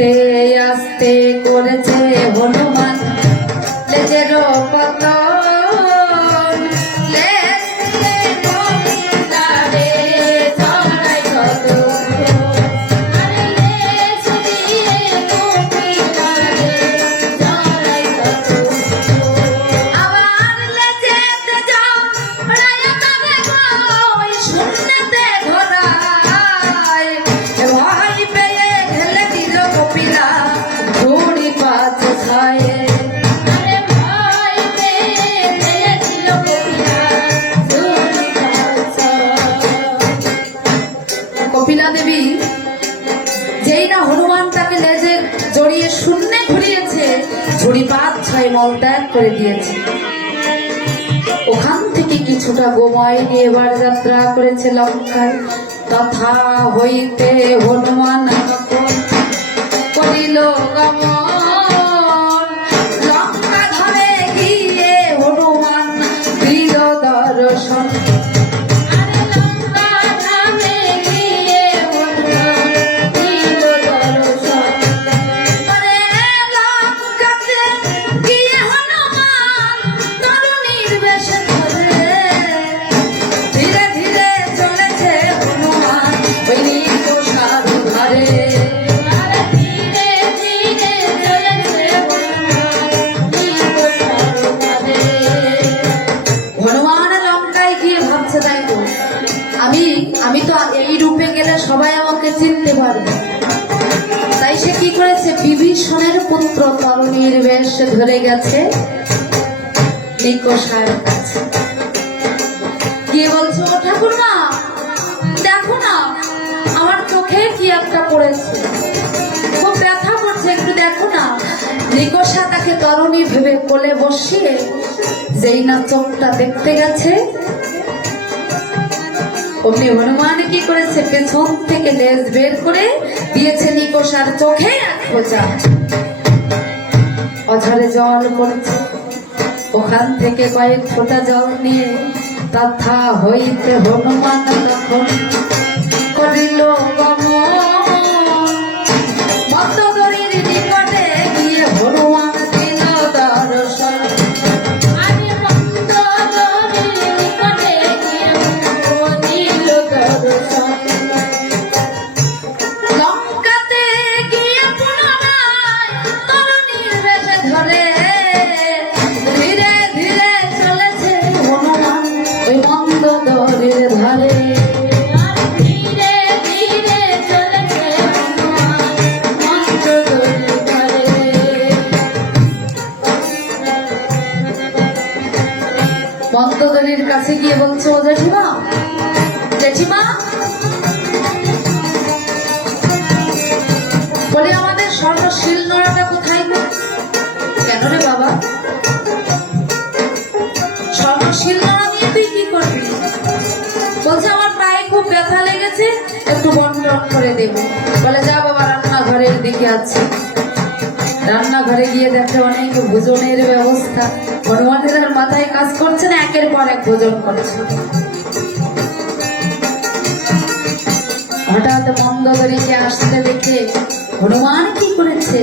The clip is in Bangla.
আস্তে আস্তে করেছে হনুমান। দেবী, যেই না হনুমান তাকে লেজে জড়িয়ে শূন্যে ঘুরিয়েছে, ঝুড়িপাত ছয় মল ত্যাগ করে দিয়েছে। ওখান থেকে কিছুটা গোময় নিয়ে এবার যাত্রা করেছে লঙ্কায়। তথা হইতে হনুমান বিভীষণের পুত্র তরুণীর বেশ ধরে গেছে। দেখো না, আমার চোখে কি একটা পড়েছে। খুব ব্যথা করছে, একটু দেখো না। নিকোষা তাকে তরুণী ভেবে কোলে বসিয়ে যেই না চোখটা দেখতে গেছে অমনি হনুমান কি করেছে, পেছন থেকে লেজ বের করে দিয়েছে নিকোষার চোখে খোঁচা। অঝরে জল পড়ছে। ওখান থেকে কয়েক ফোঁটা জল নিয়ে তথা হইতে হনুমান তখন মন্দদরির কাছে গিয়ে বলছে, ও জেঠিমা জেঠিমা? বলে, আমাদের স্বর্ণশীল নোড়াটা কোথায়? কেন রে বাবা? স্বর্ণশীল নোড়া নিয়ে তুই কি করবি? বলছে, আমার পায়ে খুব ব্যথা লেগেছে, একটু বন্টন করে দেব। বলে, যা বাবা, রান্নাঘরের দিকে আছে। রান্নাঘরে গিয়ে দেখে অনেক ভোজনের ব্যবস্থা। হনুমানের আর মাথায় কাজ করছে না, একের পর এক ভোজন করছে। হঠাৎ মন্দগরীকে আসতে দেখে হনুমান কি করেছে?